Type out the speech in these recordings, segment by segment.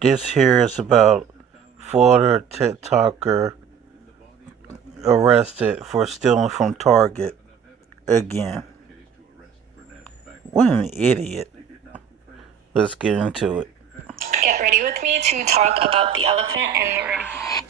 This here is about Florida TikToker arrested for stealing from Target again. What an idiot. Let's get into it. Get ready with me to talk about the elephant in the room.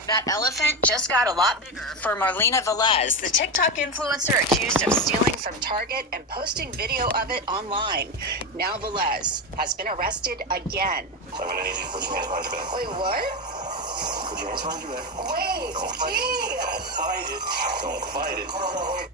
That elephant just got a lot bigger for Marlena Velez, the TikTok influencer accused of stealing from Target and posting video of it online. Now Velez has been arrested again. So I'm gonna need you to put your hands behind your back. Wait, what? Put your hands behind your back. Wait, Don't fight it. Don't fight it.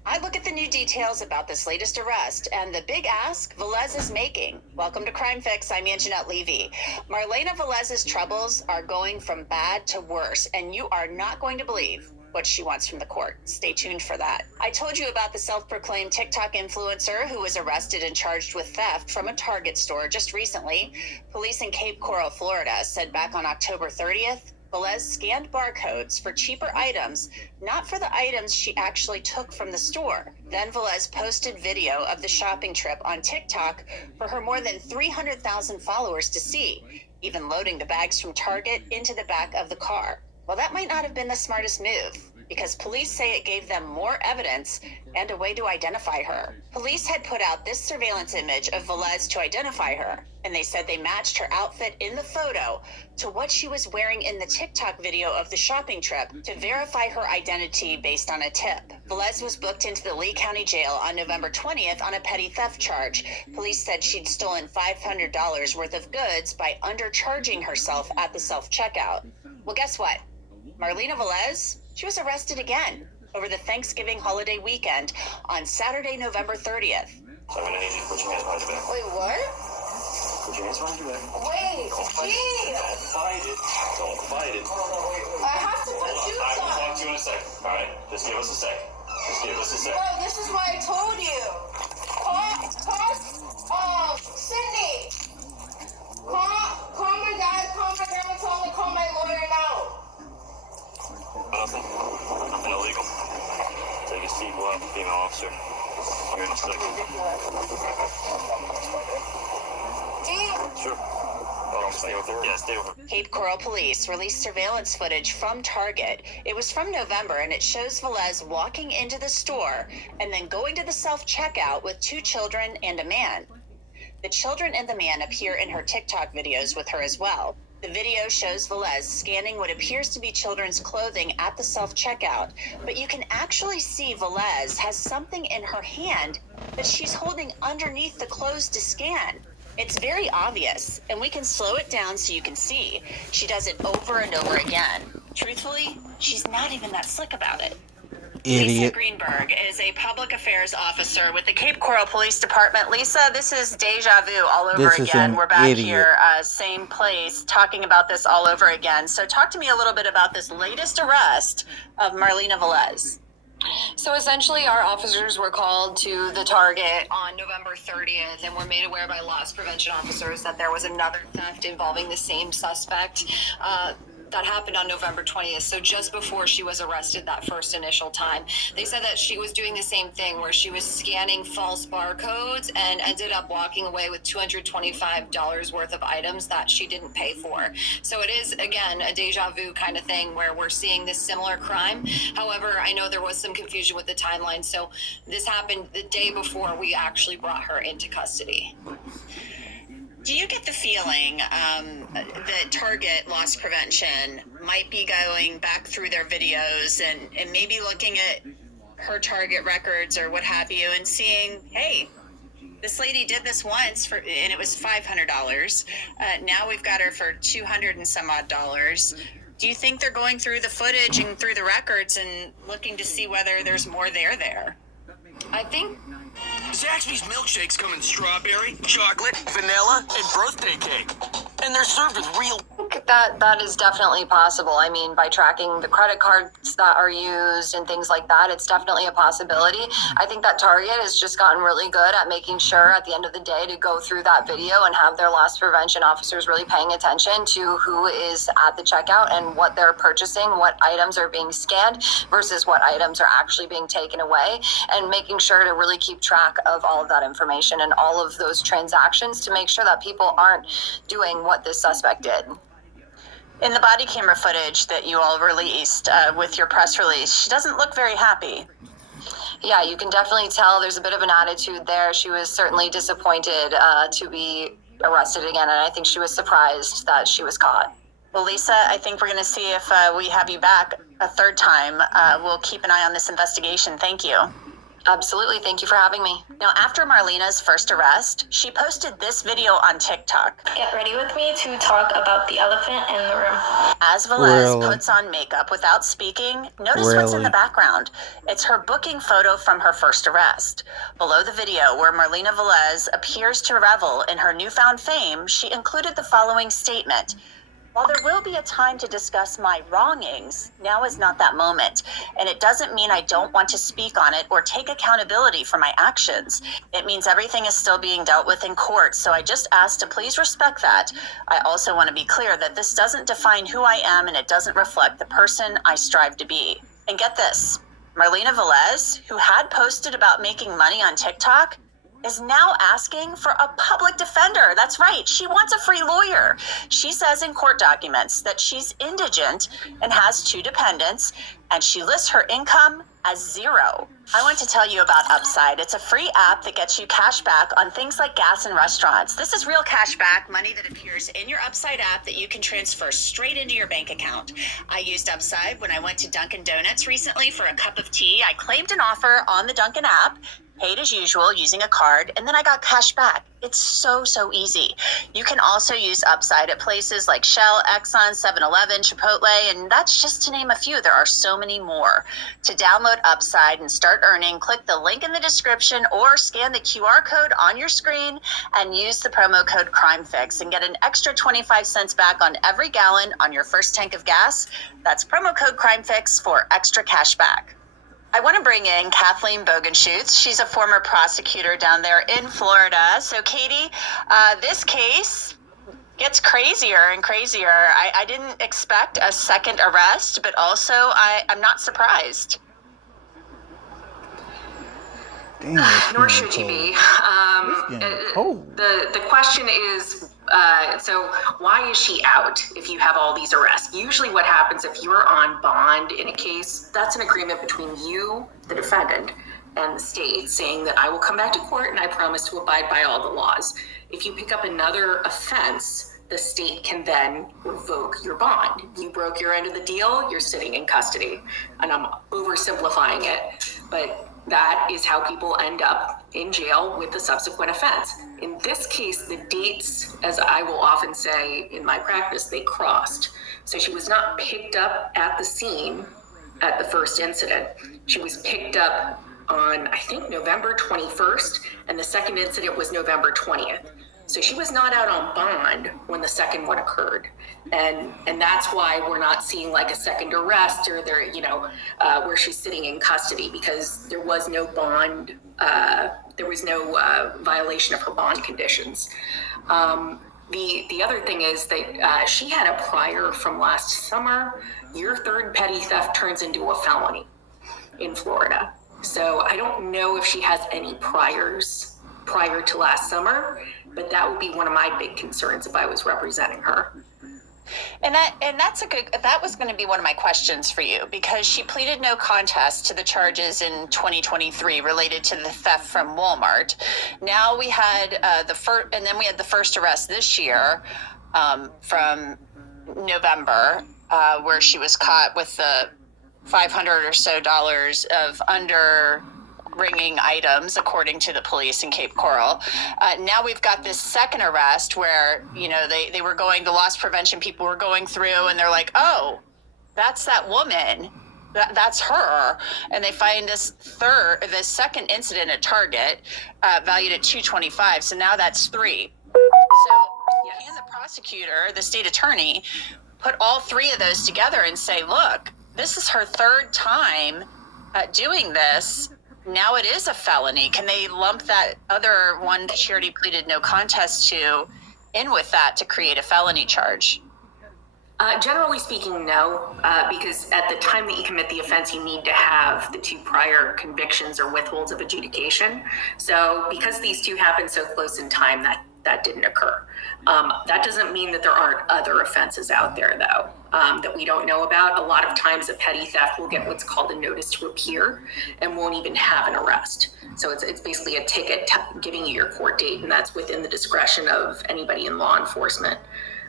I look at the new details about this latest arrest and the big ask Velez is making. Welcome to Crime Fix. I'm Anjanette Levy. Marlena Velez's troubles are going from bad to worse, and you are not going to believe what she wants from the court. Stay tuned for that. I told you about the self-proclaimed TikTok influencer who was arrested and charged with theft from a Target store just recently. Police in Cape Coral, Florida said back on October 30th, Velez scanned barcodes for cheaper items, not for the items she actually took from the store. Then Velez posted video of the shopping trip on TikTok for her more than 300,000 followers to see, even loading the bags from Target into the back of the car. Well, that might not have been the smartest move, because police say it gave them more evidence and a way to identify her. Police had put out this surveillance image of Velez to identify her, and they said they matched her outfit in the photo to what she was wearing in the TikTok video of the shopping trip to verify her identity based on a tip. Velez was booked into the Lee County Jail on November 20th on a petty theft charge. Police said she'd stolen $500 worth of goods by undercharging herself at the self-checkout. Well, guess what? Marlena Velez, she was arrested again over the Thanksgiving holiday weekend on Saturday, November 30th. So I'm gonna need you to put your hands behind your back. Wait, what? Put your hands behind your back. Wait, Don't fight it. gee! Don't fight it. Don't fight it. I have to put shoes I will talk on. to you in a second. All right, just give us a sec. Just give us a sec. Bro, this is what I told you. Sydney. Call my dad, call my grandma, tell me, call my lawyer now. Nothing illegal. Take a seat, go up, female officer. I'm here in a second. Sure. Hold on, stay with her. Yeah, stay with her. Cape Coral Police released surveillance footage from Target. It was from November, and it shows Velez walking into the store and then going to the self-checkout with two children and a man. The children and the man appear in her TikTok videos with her as well. The video shows Velez scanning what appears to be children's clothing at the self-checkout, but you can actually see Velez has something in her hand that she's holding underneath the clothes to scan. It's very obvious, and we can slow it down so you can see. She does it over and over again. Truthfully, she's not even that slick about it. Lisa Idiot. Greenberg is a public affairs officer with the Cape Coral Police Department. Lisa, this is deja vu all over This is again. an We're back idiot. here, same place, talking about this all over again. So talk to me a little bit about this latest arrest of Marlena Velez. So essentially, our officers were called to the Target on November 30th and were made aware by loss prevention officers that there was another theft involving the same suspect. That happened on November 20th, so just before she was arrested that first initial time. They said that she was doing the same thing where she was scanning false barcodes and ended up walking away with $225 worth of items that she didn't pay for. So it is, again, a deja vu kind of thing where we're seeing this similar crime. However, I know there was some confusion with the timeline, so this happened the day before we actually brought her into custody. Do you get the feeling that Target loss prevention might be going back through their videos and maybe looking at her Target records or what have you and seeing, hey, this lady did this once and it was $500. Now we've got her for $200 and some odd dollars. Do you think they're going through the footage and through the records and looking to see whether there's more there? I think Zaxby's milkshakes come in strawberry, chocolate, vanilla, and birthday cake. And they're served with real... that is definitely possible. I mean, by tracking the credit cards that are used and things like that, it's definitely a possibility. I think that Target has just gotten really good at making sure at the end of the day to go through that video and have their loss prevention officers really paying attention to who is at the checkout and what they're purchasing, what items are being scanned versus what items are actually being taken away, and making sure to really keep track of all of that information and all of those transactions to make sure that people aren't doing what this suspect did. In the body camera footage that you all released with your press release, she doesn't look very happy. Yeah, you can definitely tell there's a bit of an attitude there. She was certainly disappointed to be arrested again, and I think she was surprised that she was caught. Well, Lisa, I think we're going to see if we have you back a third time. We'll keep an eye on this investigation. Thank you. Absolutely. Thank you for having me. Now, after Marlena's first arrest, she posted this video on TikTok. Get ready with me to talk about the elephant in the room. As Velez Really? puts on makeup without speaking, notice what's in the Really? background. It's her booking photo from her first arrest. Below the video, where Marlena Velez appears to revel in her newfound fame, she included the following statement. While there will be a time to discuss my wrongings, now is not that moment. And it doesn't mean I don't want to speak on it or take accountability for my actions. It means everything is still being dealt with in court, so I just ask to please respect that. I also want to be clear that this doesn't define who I am and it doesn't reflect the person I strive to be. And get this, Marlena Velez, who had posted about making money on TikTok, is now asking for a public defender. That's right. She wants a free lawyer. She says in court documents that she's indigent and has 2 dependents, and she lists her income as 0. I want to tell you about Upside. It's a free app that gets you cash back on things like gas and restaurants. This is real cash back, money that appears in your Upside app that you can transfer straight into your bank account. I used Upside when I went to Dunkin' Donuts recently for a cup of tea. I claimed an offer on the Dunkin' app, paid as usual using a card, and then I got cash back. It's so easy. You can also use Upside at places like Shell, Exxon, 7-Eleven, Chipotle, and that's just to name a few. There are so many more. To download Upside and start earning, click the link in the description or scan the QR code on your screen and use the promo code CrimeFix and get an extra 25 cents back on every gallon on your first tank of gas. That's promo code CrimeFix for extra cash back. I want to bring in Kathleen Bogenschutz. She's a former prosecutor down there in Florida. So, Katie, this case gets crazier and crazier. I didn't expect a second arrest, but also I'm not surprised. Damn, it's Nor getting should you cold. be. It's getting cold. The question is, so why is she out if you have all these arrests? Usually what happens if you're on bond in a case, that's an agreement between you, the defendant, and the state saying that I will come back to court and I promise to abide by all the laws. If you pick up another offense, the state can then revoke your bond. You broke your end of the deal, you're sitting in custody. And I'm oversimplifying it, but that is how people end up in jail with the subsequent offense. In this case, the dates, as I will often say in my practice, they crossed. So she was not picked up at the scene at the first incident. She was picked up on, I think, November 21st, and the second incident was November 20th. So she was not out on bond when the second one occurred. And that's why we're not seeing like a second arrest or there, where she's sitting in custody, because there was no bond, there was no violation of her bond conditions. The other thing is that she had a prior from last summer. Your third petty theft turns into a felony in Florida. So I don't know if she has any priors prior to last summer, but that would be one of my big concerns if I was representing her. And that was going to be one of my questions for you, because she pleaded no contest to the charges in 2023 related to the theft from Walmart. Now we had the first arrest this year from November, where she was caught with the $500 or so of ringing items, according to the police in Cape Coral. Now we've got this second arrest where, they were the loss prevention people were going through and they're like, oh, that's that woman. That's her. And they find this second incident at Target, valued at $225. So now that's 3. So can the prosecutor, the state attorney, put all 3 of those together and say, look, this is her third time doing this. Now it is a felony. Can they lump that other one that she already pleaded no contest to in with that to create a felony charge? Generally speaking, no, because at the time that you commit the offense, you need to have the 2 prior convictions or withholds of adjudication. So because these 2 happened so close in time, that didn't occur. That doesn't mean that there aren't other offenses out there, though, that we don't know about. A lot of times a petty theft will get what's called a notice to appear and won't even have an arrest. So it's basically a ticket giving you your court date, and that's within the discretion of anybody in law enforcement.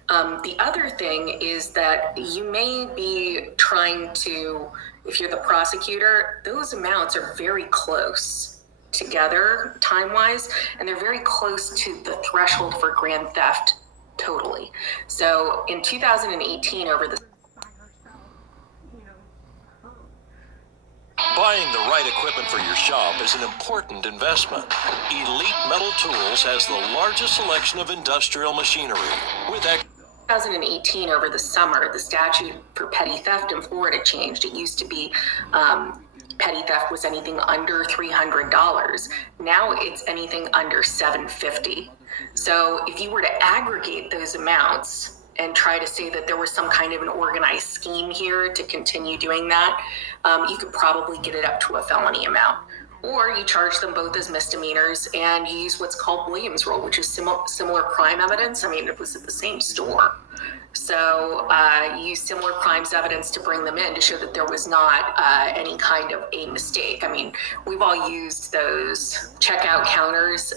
The other thing is that you may be trying to, if you're the prosecutor, those amounts are very close together time-wise, and they're very close to the threshold for grand theft totally. So in 2018, over the Buying the right equipment for your shop is an important investment. Elite Metal Tools has the largest selection of industrial machinery with 2018, over the summer, the statute for petty theft in Florida changed. It used to be petty theft was anything under $300. Now it's anything under $750. So if you were to aggregate those amounts and try to say that there was some kind of an organized scheme here to continue doing that, you could probably get it up to a felony amount. Or you charge them both as misdemeanors and you use what's called Williams Rule, which is similar crime evidence. I mean, it was at the same store. So you use similar crimes evidence to bring them in to show that there was not any kind of a mistake. I mean, we've all used those checkout counters.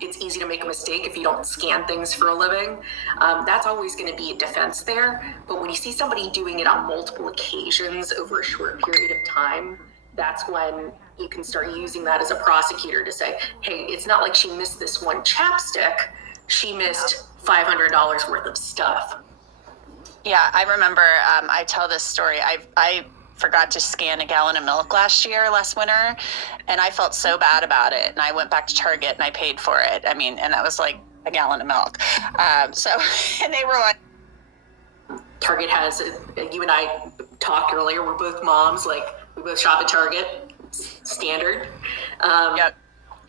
It's easy to make a mistake if you don't scan things for a living. That's always going to be a defense there. But when you see somebody doing it on multiple occasions over a short period of time, that's when you can start using that as a prosecutor to say, hey, it's not like she missed this one chapstick. She missed $500 worth of stuff. Yeah, I remember, I tell this story. I forgot to scan a gallon of milk last winter, and I felt so bad about it. And I went back to Target and I paid for it. I mean, and that was like a gallon of milk. And they were like, Target has, you and I talked earlier, we're both moms, like we both shop at Target, standard. yep.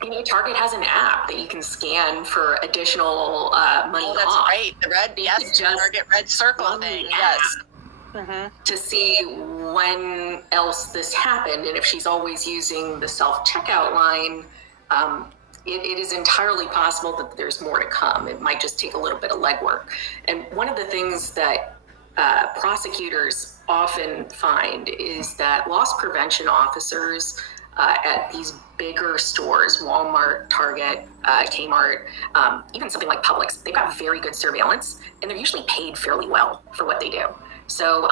You know, Target has an app that you can scan for additional money Oh, that's off. right. The red, yes, Target red circle thing. Yes. To see when else this happened, and if she's always using the self-checkout line, it is entirely possible that there's more to come. It might just take a little bit of legwork. And one of the things that prosecutors often find is that loss prevention officers at these bigger stores, Walmart, Target, Kmart, even something like Publix, they've got very good surveillance, and they're usually paid fairly well for what they do. So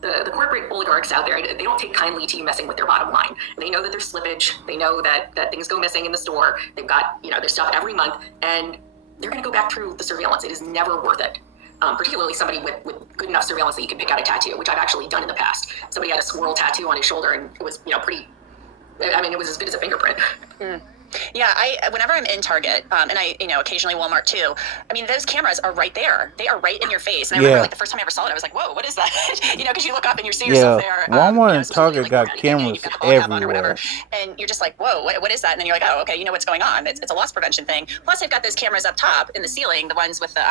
the corporate oligarchs out there, they don't take kindly to you messing with their bottom line. They know that there's slippage. They know that things go missing in the store. They've got, their stuff every month, and they're going to go back through the surveillance. It is never worth it. Particularly somebody with good enough surveillance that you can pick out a tattoo, which I've actually done in the past. Somebody had a swirl tattoo on his shoulder, and it was, it was as good as a fingerprint. Yeah, whenever I'm in Target, and I, occasionally Walmart too, I mean, those cameras are right there. They are right in your face. And I remember, the first time I ever saw it, I was like, whoa, what is that? Because you look up and you see yourself there. Walmart and Target got cameras everywhere. And you're just like, whoa, what is that? And then you're like, oh, okay, you know what's going on. It's a loss prevention thing. Plus, they've got those cameras up top in the ceiling, the ones with the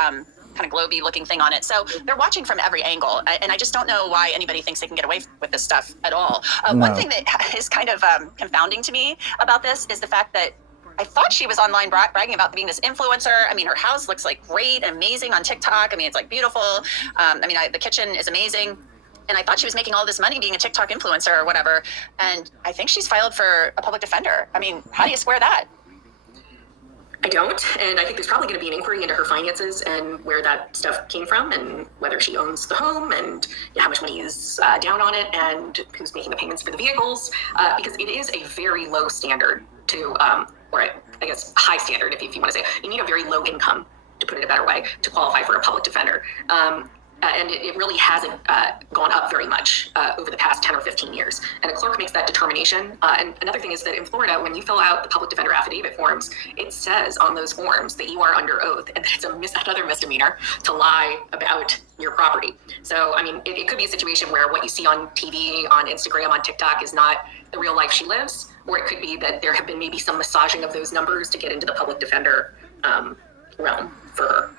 kind of globy looking thing on it. So they're watching from every angle. And I just don't know why anybody thinks they can get away with this stuff at all. One thing that is kind of confounding to me about this is the fact that I thought she was online bragging about being this influencer. I mean, her house looks like great, amazing on TikTok. I mean, it's like beautiful. The kitchen is amazing. And I thought she was making all this money being a TikTok influencer or whatever. And I think she's filed for a public defender. I mean, how do you square that? I don't, and I think there's probably going to be an inquiry into her finances and where that stuff came from and whether she owns the home and how much money is down on it and who's making the payments for the vehicles, because it is a very low standard to, or I guess high standard if you want to say. You need a very low income, to put it a better way, to qualify for a public defender. And it really hasn't gone up very much over the past 10 or 15 years. And a clerk makes that determination. And another thing is that in Florida, when you fill out the public defender affidavit forms, it says on those forms that you are under oath and that it's another misdemeanor to lie about your property. So, I mean, it could be a situation where what you see on TV, on Instagram, on TikTok is not the real life she lives, or it could be that there have been maybe some massaging of those numbers to get into the public defender realm for her.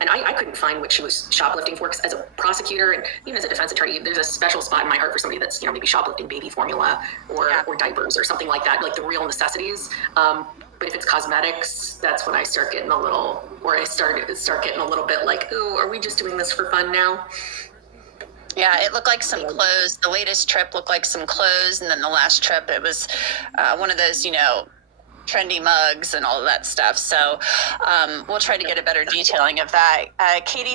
And I couldn't find what she was shoplifting for, because as a prosecutor and even as a defense attorney, there's a special spot in my heart for somebody that's, maybe shoplifting baby formula or diapers or something like that, like the real necessities. But But if it's cosmetics, that's when I start getting a little, where I start getting a little bit like, ooh, are we just doing this for fun now? Yeah, it looked like some clothes. The latest trip looked like some clothes, and then the last trip it was one of those, trendy mugs and all of that stuff. So we'll try to get a better detailing of that. Katie,